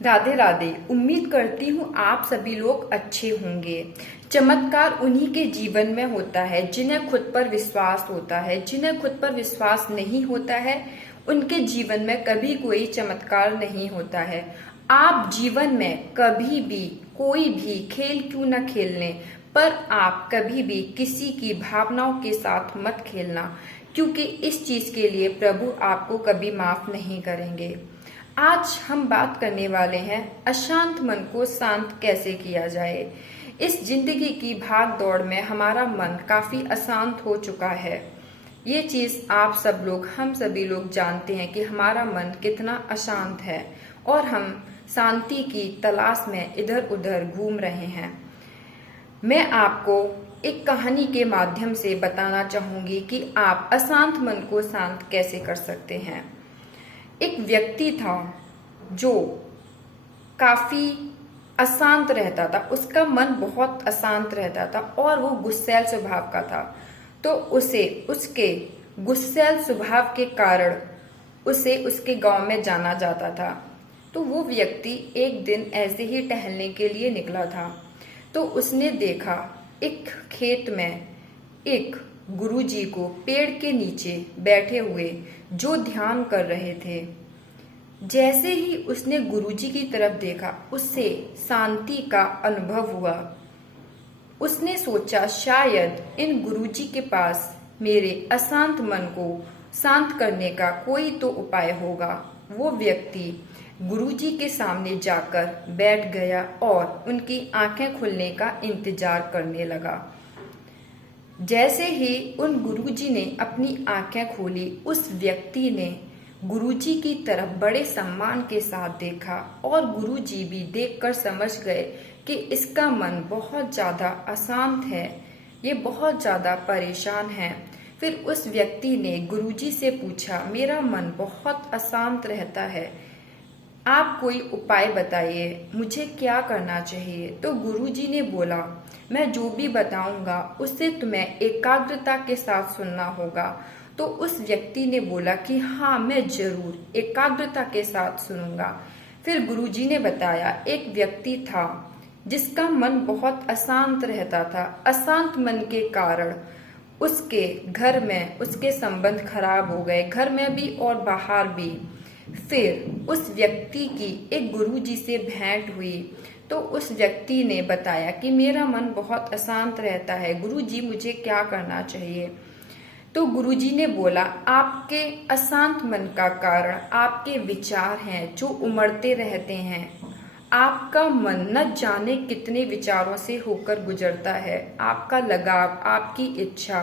राधे राधे। उम्मीद करती हूँ आप सभी लोग अच्छे होंगे। चमत्कार उन्हीं के जीवन में होता है जिन्हें खुद पर विश्वास होता है। जिन्हें खुद पर विश्वास नहीं होता है उनके जीवन में कभी कोई चमत्कार नहीं होता है। आप जीवन में कभी भी कोई भी खेल क्यों न खेल लें, पर आप कभी भी किसी की भावनाओं के साथ मत खेलना, क्योंकि इस चीज के लिए प्रभु आपको कभी माफ नहीं करेंगे। आज हम बात करने वाले हैं अशांत मन को शांत कैसे किया जाए। इस जिंदगी की भाग दौड़ में हमारा मन काफी अशांत हो चुका है। ये चीज आप सब लोग, हम सभी लोग जानते हैं कि हमारा मन कितना अशांत है और हम शांति की तलाश में इधर उधर घूम रहे हैं। मैं आपको एक कहानी के माध्यम से बताना चाहूंगी कि आप अशांत मन को शांत कैसे कर सकते हैं। एक व्यक्ति था जो काफी अशांत रहता था, उसका मन बहुत अशांत रहता था और वो गुस्सैल स्वभाव का था। तो उसे उसके गुस्सैल स्वभाव के कारण उसे उसके गांव में जाना जाता था। तो वो व्यक्ति एक दिन ऐसे ही टहलने के लिए निकला था, तो उसने देखा एक खेत में एक गुरुजी को पेड़ के नीचे बैठे हुए जो ध्यान कर रहे थे। जैसे ही उसने गुरुजी की तरफ देखा, उससे शांति का अनुभव हुआ। उसने सोचा शायद इन गुरुजी के पास मेरे अशांत मन को शांत करने का कोई तो उपाय होगा। वो व्यक्ति गुरुजी के सामने जाकर बैठ गया और उनकी आंखें खुलने का इंतजार करने लगा। जैसे ही उन गुरुजी ने अपनी आंखें खोली, उस व्यक्ति ने गुरुजी की तरफ बड़े सम्मान के साथ देखा और गुरुजी भी देखकर समझ गए कि इसका मन बहुत ज्यादा अशांत है, ये बहुत ज्यादा परेशान है। फिर उस व्यक्ति ने गुरुजी से पूछा, मेरा मन बहुत अशांत रहता है, आप कोई उपाय बताइए, मुझे क्या करना चाहिए। तो गुरुजी ने बोला, मैं जो भी बताऊंगा उससे तुम्हें एकाग्रता के साथ सुनना होगा। तो उस व्यक्ति ने बोला कि हाँ, मैं जरूर एकाग्रता के साथ सुनूंगा। फिर गुरुजी ने बताया, एक व्यक्ति था जिसका मन बहुत अशांत रहता था। अशांत मन के कारण उसके घर में उसके संबंध खराब हो गए, घर में भी और बाहर भी। फिर उस व्यक्ति की एक गुरुजी से भेंट हुई, तो उस व्यक्ति ने बताया कि मेरा मन बहुत अशांत रहता है, गुरुजी मुझे क्या करना चाहिए। तो गुरुजी ने बोला, आपके अशांत मन का कारण आपके विचार हैं जो उमड़ते रहते हैं। आपका मन न जाने कितने विचारों से होकर गुजरता है। आपका लगाव, आपकी इच्छा,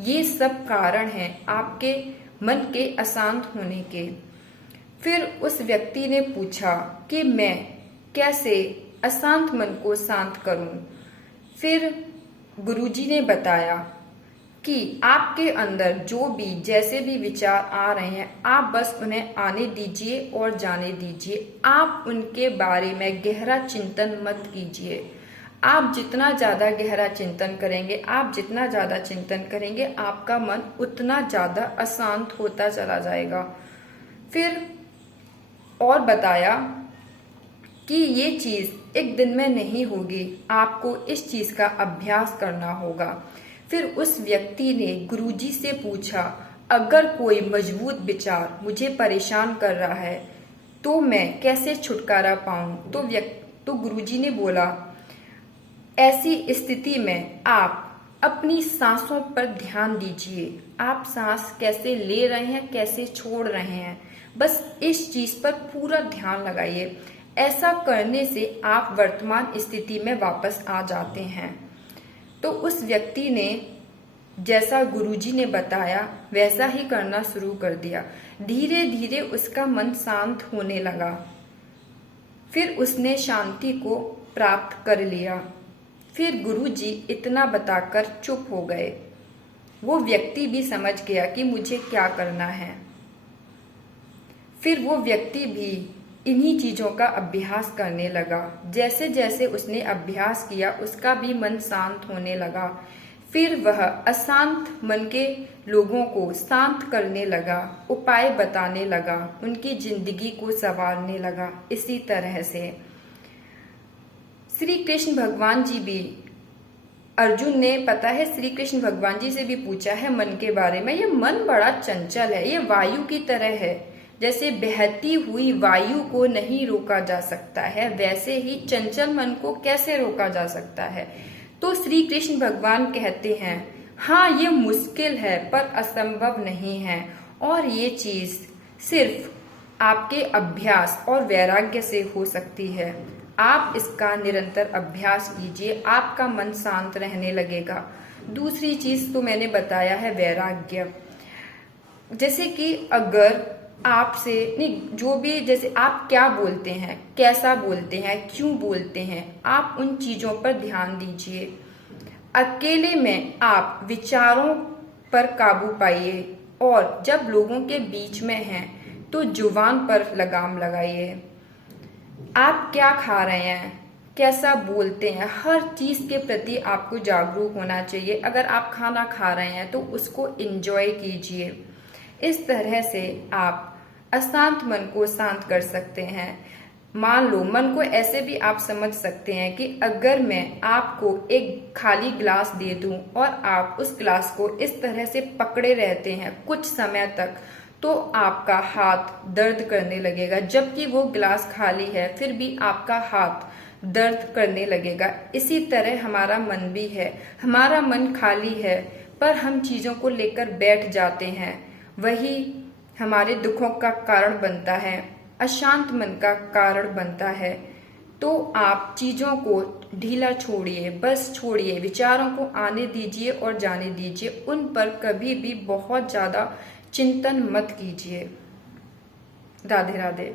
ये सब कारण हैं आपके मन के अशांत होने के। फिर उस व्यक्ति ने पूछा कि मैं कैसे अशांत मन को शांत करूं। फिर गुरुजी ने बताया कि आपके अंदर जो भी जैसे भी विचार आ रहे हैं, आप बस उन्हें आने दीजिए और जाने दीजिए। आप उनके बारे में गहरा चिंतन मत कीजिए। आप जितना ज्यादा गहरा चिंतन करेंगे, आप जितना ज्यादा चिंतन करेंगे, आपका मन उतना ज्यादा अशांत होता चला जाएगा। फिर और बताया कि ये चीज एक दिन में नहीं होगी, आपको इस चीज का अभ्यास करना होगा। फिर उस व्यक्ति ने गुरुजी से पूछा, अगर कोई मजबूत विचार मुझे परेशान कर रहा है तो मैं कैसे छुटकारा पाऊं। तो गुरुजी ने बोला, ऐसी स्थिति में आप अपनी सांसों पर ध्यान दीजिए। आप सांस कैसे ले रहे हैं, कैसे छोड़ रहे हैं, बस इस चीज पर पूरा ध्यान लगाइए। ऐसा करने से आप वर्तमान स्थिति में वापस आ जाते हैं। तो उस व्यक्ति ने जैसा गुरुजी ने बताया वैसा ही करना शुरू कर दिया। धीरे धीरे उसका मन शांत होने लगा। फिर उसने शांति को प्राप्त कर लिया। फिर गुरुजी इतना बताकर चुप हो गए। वो व्यक्ति भी समझ गया कि मुझे क्या करना है। फिर वो व्यक्ति भी इन्हीं चीजों का अभ्यास करने लगा। जैसे जैसे उसने अभ्यास किया, उसका भी मन शांत होने लगा। फिर वह अशांत मन के लोगों को शांत करने लगा, उपाय बताने लगा, उनकी जिंदगी को संवारने लगा। इसी तरह से श्री कृष्ण भगवान जी भी, अर्जुन ने पता है श्री कृष्ण भगवान जी से भी पूछा है मन के बारे में। ये मन बड़ा चंचल है, ये वायु की तरह है। जैसे बहती हुई वायु को नहीं रोका जा सकता है, वैसे ही चंचल मन को कैसे रोका जा सकता है। तो श्री कृष्ण भगवान कहते हैं, हाँ ये मुश्किल है पर असंभव नहीं है, और ये चीज सिर्फ आपके अभ्यास और वैराग्य से हो सकती है। आप इसका निरंतर अभ्यास कीजिए, आपका मन शांत रहने लगेगा। दूसरी चीज तो मैंने बताया है वैराग्य। जैसे कि अगर आपसे नहीं, जो भी, जैसे आप क्या बोलते हैं, कैसा बोलते हैं, क्यों बोलते हैं, आप उन चीजों पर ध्यान दीजिए। अकेले में आप विचारों पर काबू पाइए, और जब लोगों के बीच में हैं तो जुबान पर लगाम लगाइए। आप क्या खा रहे हैं, कैसा बोलते हैं, हर चीज के प्रति आपको जागरूक होना चाहिए। अगर आप खाना खा रहे हैं तो उसको एंजॉय कीजिए। इस तरह से आप अशांत मन को शांत कर सकते हैं। मान लो, मन को ऐसे भी आप समझ सकते हैं कि अगर मैं आपको एक खाली ग्लास दे दूं और आप उस ग्लास को इस तरह से पकड़े रहते हैं कुछ समय तक, तो आपका हाथ दर्द करने लगेगा, जबकि वो ग्लास खाली है फिर भी आपका हाथ दर्द करने लगेगा। इसी तरह हमारा मन भी है। हमारा मन खाली है पर हम चीजों को लेकर बैठ जाते हैं, वही हमारे दुखों का कारण बनता है, अशांत मन का कारण बनता है। तो आप चीजों को ढीला छोड़िए, बस छोड़िए, विचारों को आने दीजिए और जाने दीजिए। उन पर कभी भी बहुत ज्यादा चिंतन मत कीजिए। राधे राधे।